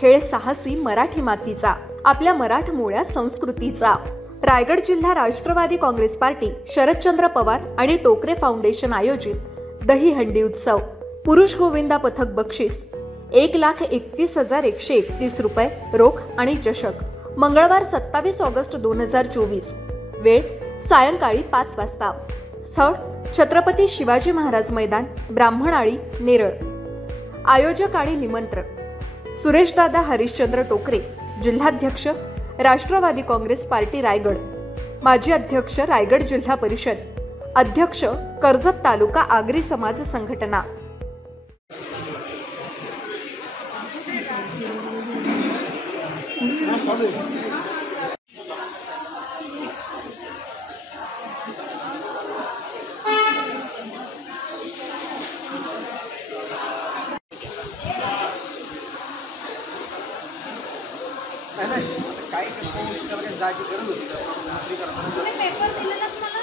खेळ साहसी मराठी मातीचा, आपल्या मराठमोळ्या संस्कृतीचा। रायगड जिल्हा राष्ट्रवादी काँग्रेस पार्टी, शरदचंद्र पवार आणि टोकरे फाउंडेशन आयोजित दहीहंडी उत्सव। पुरुष गोविंदा पथक बक्षीस 1,31,131 रुपये रोख आणि चषक। मंगळवार 27 ऑगस्ट 2024। वेळ सायंकाळी 5 वाजता। स्थळ छत्रपती शिवाजी महाराज मैदान, ब्राह्मणाळी, नेरळ। आयोजक आणि निमंत्रक सुरेशदादा हरिश्चंद्र टोकरे, जिल्हाध्यक्ष राष्ट्रवादी काँग्रेस पार्टी रायगड, माजी अध्यक्ष रायगड जिल्हा परिषद, अध्यक्ष कर्जत तालुका आगरी समाज संघटना। काय जायची गरज होती तुम्ही पेपर दिलेलात मला